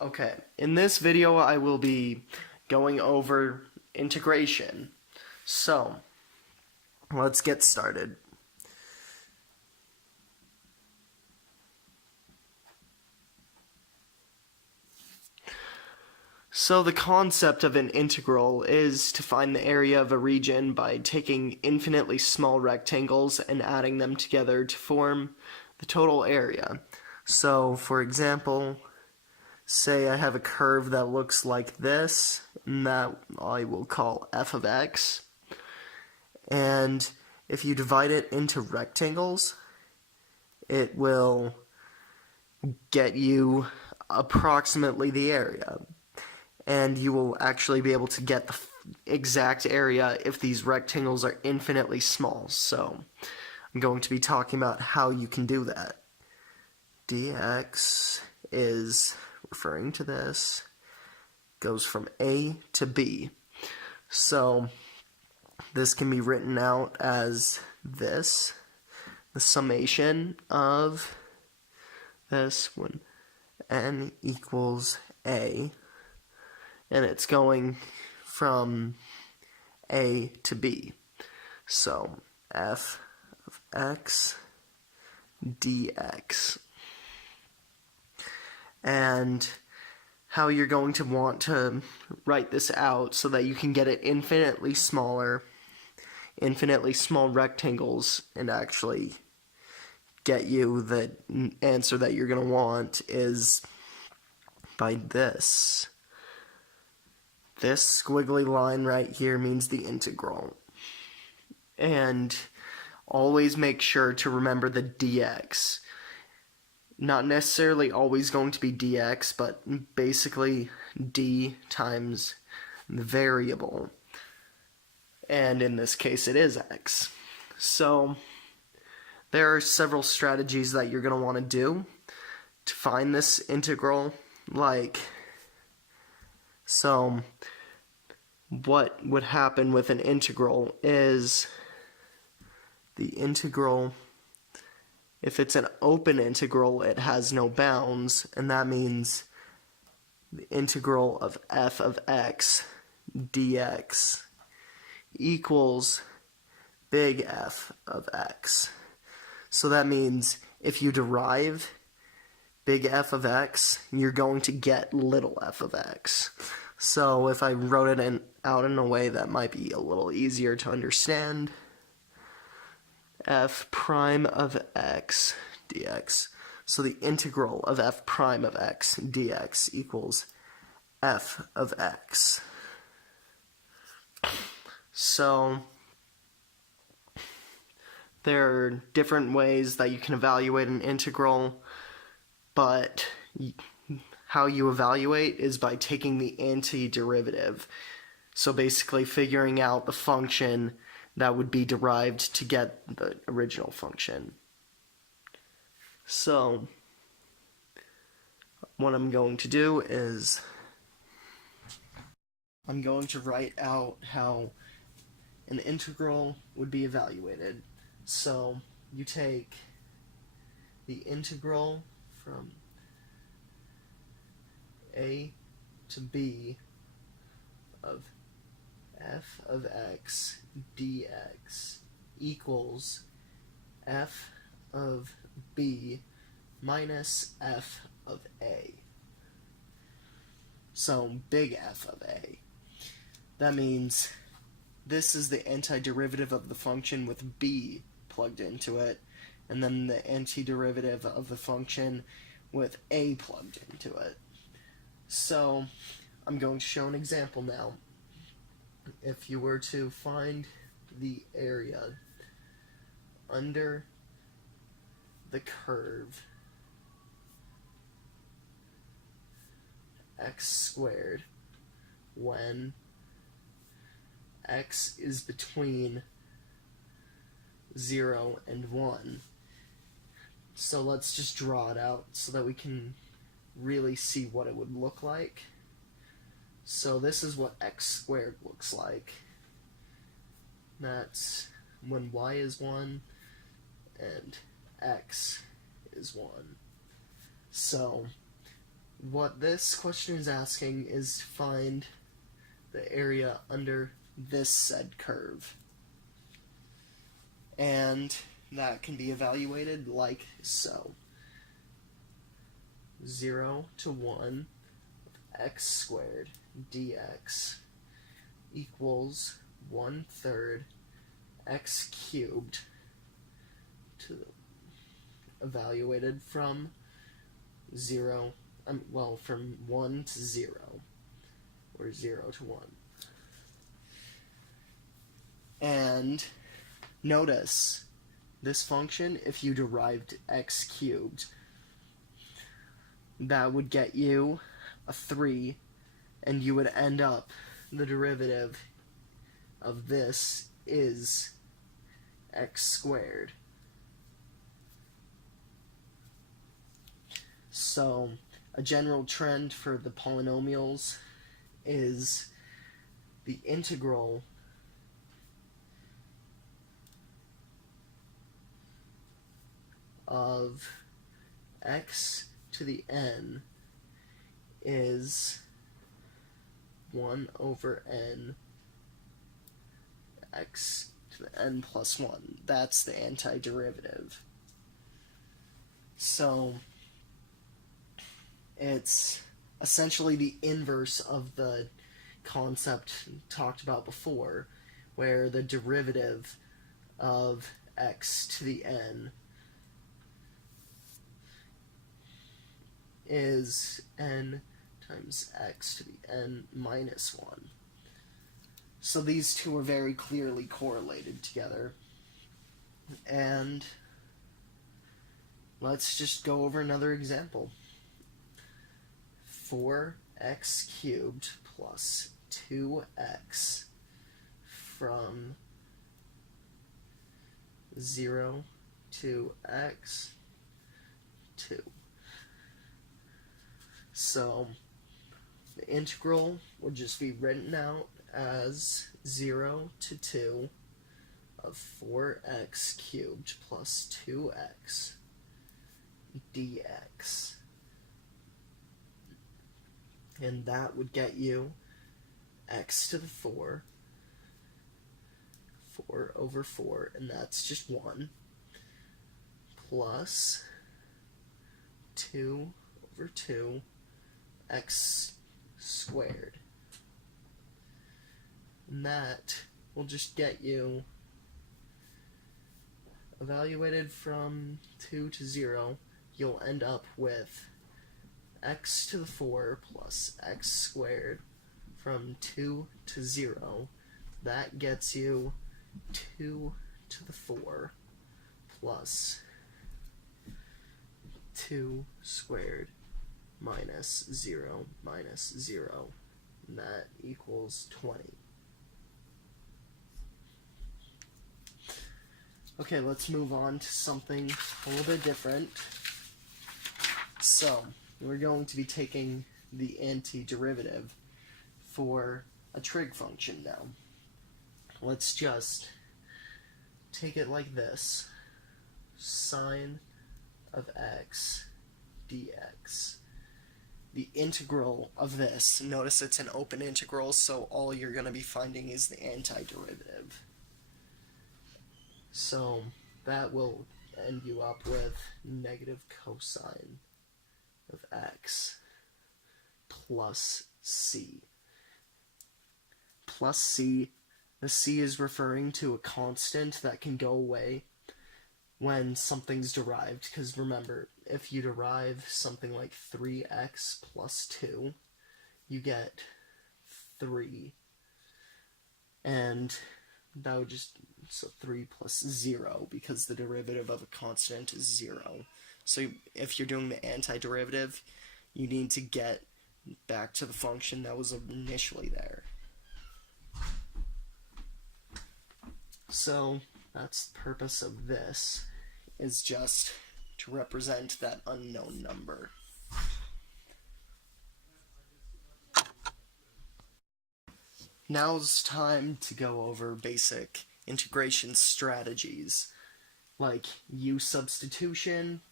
Okay, in this video I will be going over integration. So, let's get started. So the concept of an integral is to find the area of a region by taking infinitely small rectangles and adding them together to form the total area. So, for example, say I have a curve that looks like this, and that I will call f of x. And if you divide it into rectangles, it will get you approximately the area. And you will actually be able to get the exact area if these rectangles are infinitely small. So I'm going to be talking about how you can do that. Dx is, referring to this, goes from A to B. So this can be written out as this, the summation of this when n equals A, and it's going from A to B. So f of x dx. And how you're going to want to write this out so that you can get it infinitely small rectangles and actually get you the answer that you're going to want is by this. This squiggly line right here means the integral. And always make sure to remember the dx. Not necessarily always going to be dx, but basically d times the variable. And in this case, it is x. So there are several strategies that you're going to want to do to find this integral. So what would happen with an integral is the integral, if it's an open integral, it has no bounds, and that means the integral of f of x dx equals big F of x. So that means if you derive big F of x, you're going to get little f of x. So if I wrote it out in a way that might be a little easier to understand, f prime of x dx. So the integral of f prime of x dx equals f of x. So there are different ways that you can evaluate an integral, but how you evaluate is by taking the antiderivative. So basically figuring out the function that would be derived to get the original function. So what I'm going to do is I'm going to write out how an integral would be evaluated. So you take the integral from A to B of f of x dx equals f of b minus f of a. So big F of a. That means this is the antiderivative of the function with b plugged into it, and then the antiderivative of the function with a plugged into it. So I'm going to show an example now. If you were to find the area under the curve x squared when x is between 0 and 1. So let's just draw it out so that we can really see what it would look like. So this is what x squared looks like. That's when y is 1 and x is 1. So What this question is asking is to find the area under this said curve. And that can be evaluated like so. 0 to 1 x squared dx equals 1/3 x cubed evaluated from 0, from 1 to 0, or 0 to 1. And notice, this function, if you derived x cubed, that would get you a 3, and you would end up, the derivative of this is x squared. So, a general trend for the polynomials is the integral of x to the n is 1 over n x to the n plus 1. That's the antiderivative. So it's essentially the inverse of the concept talked about before, where the derivative of x to the n is n times x to the n minus 1. So these two are very clearly correlated together. And let's just go over another example. 4x cubed plus 2x from 0 to x 2. So the integral will just be written out as 0 to 2 of 4x cubed plus 2x dx. And that would get you x to the 4 over 4, and that's just 1, plus 2 over 2 x squared. And that will just get you, evaluated from 2 to 0, you'll end up with x to the 4 plus x squared from 2 to 0. That gets you 2 to the 4 plus 2 squared minus 0 minus 0. And that equals 20. Okay, let's move on to something a little bit different. So, we're going to be taking the antiderivative for a trig function now. Let's just take it like this. Sine of x dx. The integral of this, notice it's an open integral, so all you're going to be finding is the antiderivative. So that will end you up with negative cosine of x plus c. Plus c, the c is referring to a constant that can go away when something's derived, because remember, if you derive something like 3x plus 2, you get 3, and that would just, so 3 plus 0, because the derivative of a constant is 0. So if you're doing the antiderivative, you need to get back to the function that was initially there. So that's the purpose of this, is just to represent that unknown number. Now's time to go over basic integration strategies, like u substitution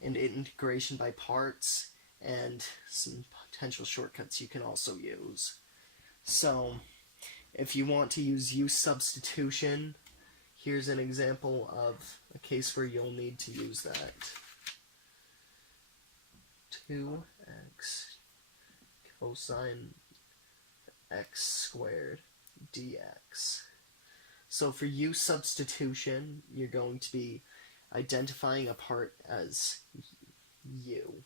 and integration by parts, and some potential shortcuts you can also use. So, if you want to use substitution, here's an example of a case where you'll need to use that. 2x cosine x squared dx. So for substitution, you're going to be identifying a part as u.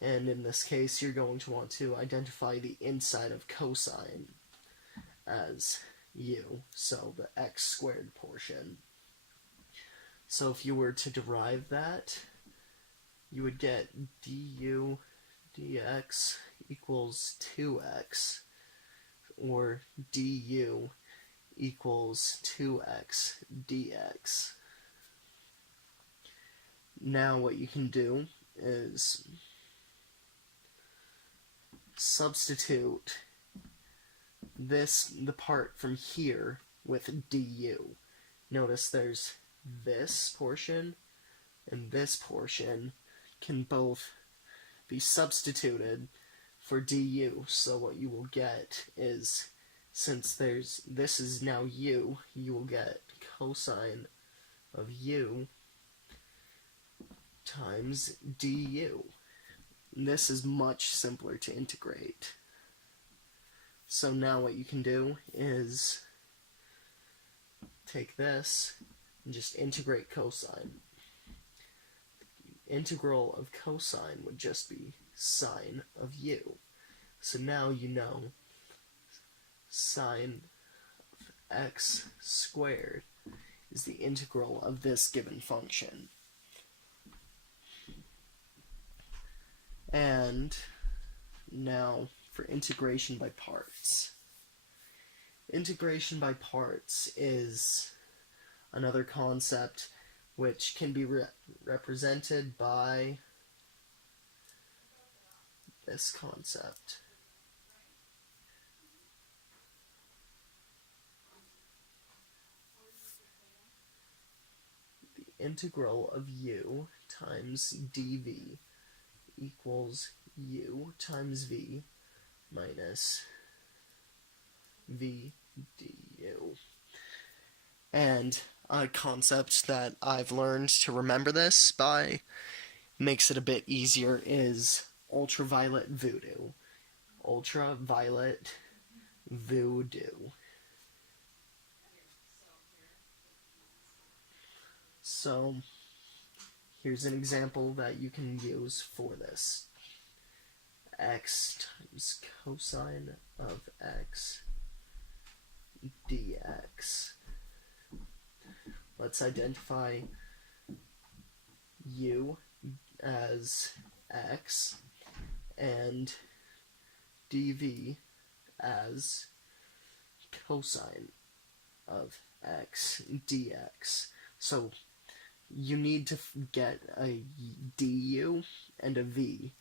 And in this case, you're going to want to identify the inside of cosine as u, so the x squared portion. So if you were to derive that, you would get du dx equals 2x, or du equals 2x dx. Now what you can do is substitute the part from here with du. Notice there's this portion and this portion can both be substituted for du. So what you will get is, since this is now u, you will get cosine of u times du. This is much simpler to integrate. So now what you can do is take this and just integrate cosine. The integral of cosine would just be sine of u. So now you know sine of x squared is the integral of this given function. And now for integration by parts. Integration by parts is another concept which can be represented by this concept. The integral of u times dv equals u times v minus v du. And a concept that I've learned to remember this by, makes it a bit easier, is ultraviolet voodoo. Ultraviolet voodoo. So here's an example that you can use for this. X times cosine of x dx. Let's identify u as x and dv as cosine of x dx. So you need to get a du and a v.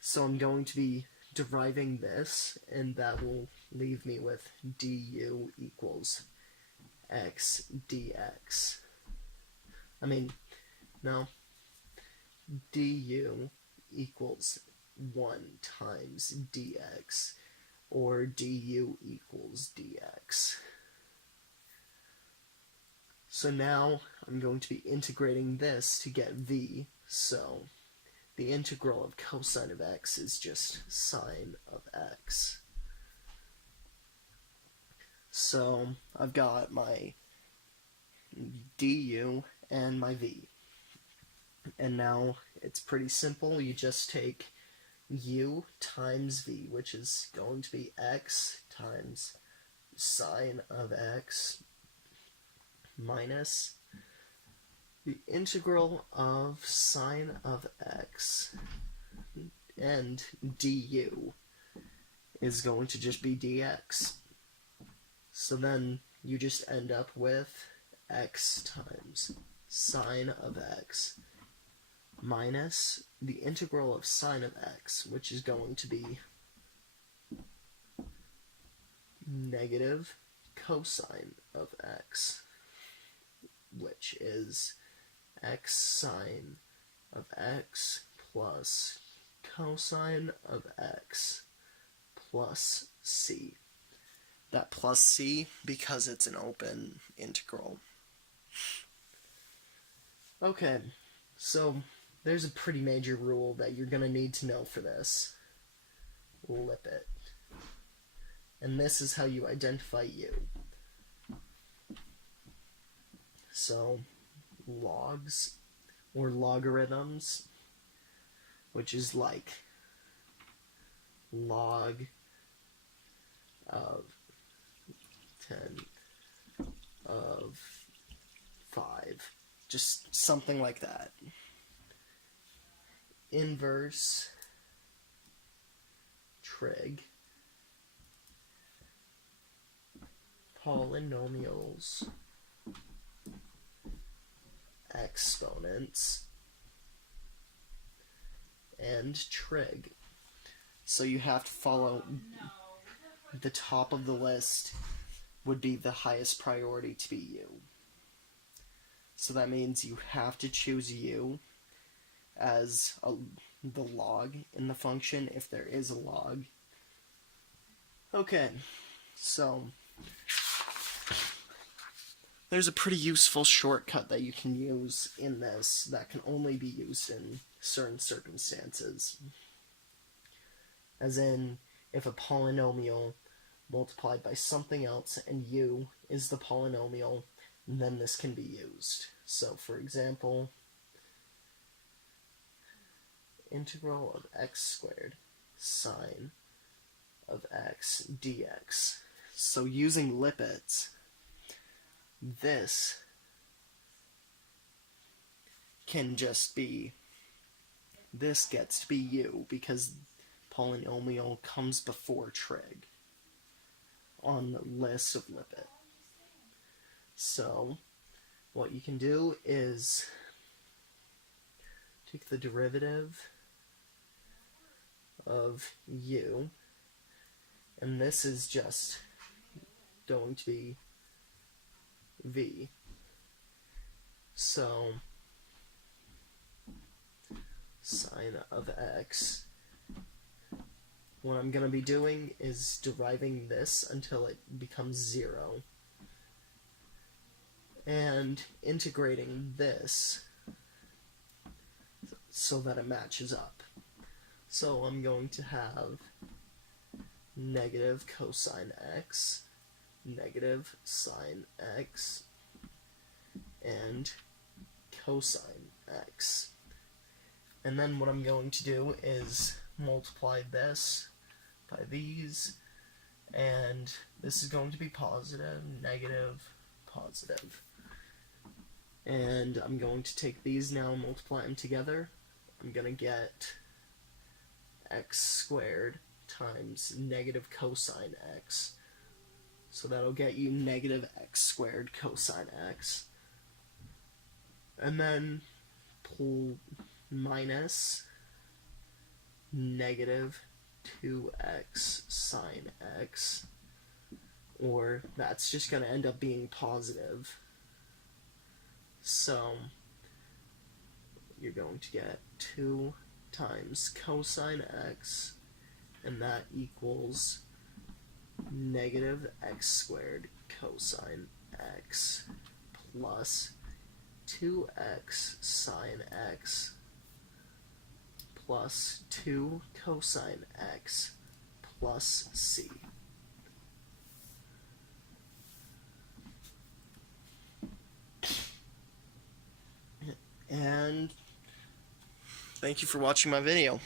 So I'm going to be deriving this, and that will leave me with du equals x dx. Du equals 1 times dx, or du equals dx. So now I'm going to be integrating this to get v, so the integral of cosine of x is just sine of x. So I've got my du and my v. And now it's pretty simple. You just take u times v, which is going to be x times sine of x minus the integral of sine of x, and du is going to just be dx. So then you just end up with x times sine of x minus the integral of sine of x, which is going to be negative cosine of x, which is x sine of x plus cosine of x plus c. That plus c because it's an open integral. Okay, so there's a pretty major rule that you're going to need to know for this. Limit. And this is how you identify u. So, logs, or logarithms, which is like log of 10 of 5. Just something like that. Inverse trig. Polynomials. Exponents. And trig. So you have to follow the top of the list would be the highest priority to be u. So that means you have to choose u as the log in the function if there is a log. Okay, so there's a pretty useful shortcut that you can use in this that can only be used in certain circumstances. As in, if a polynomial multiplied by something else and u is the polynomial, then this can be used. So, for example, integral of x squared sine of x dx. So using Lipitz, this can just be, this gets to be u because polynomial comes before trig on the list of Lipit. So what you can do is take the derivative of u, and this is just going to be v. So sine of x, what I'm going to be doing is deriving this until it becomes 0 and integrating this so that it matches up. So I'm going to have negative cosine x, negative sine x, and cosine x. And then what I'm going to do is multiply this by these, and this is going to be positive, negative, positive. And I'm going to take these now and multiply them together. I'm going to get x squared times negative cosine x. So that'll get you negative x squared cosine x. And then pull minus negative 2x sine x. Or that's just going to end up being positive. So you're going to get 2 times cosine x, and that equals negative x squared cosine x plus 2x sine x plus 2 cosine x plus c. And thank you for watching my video.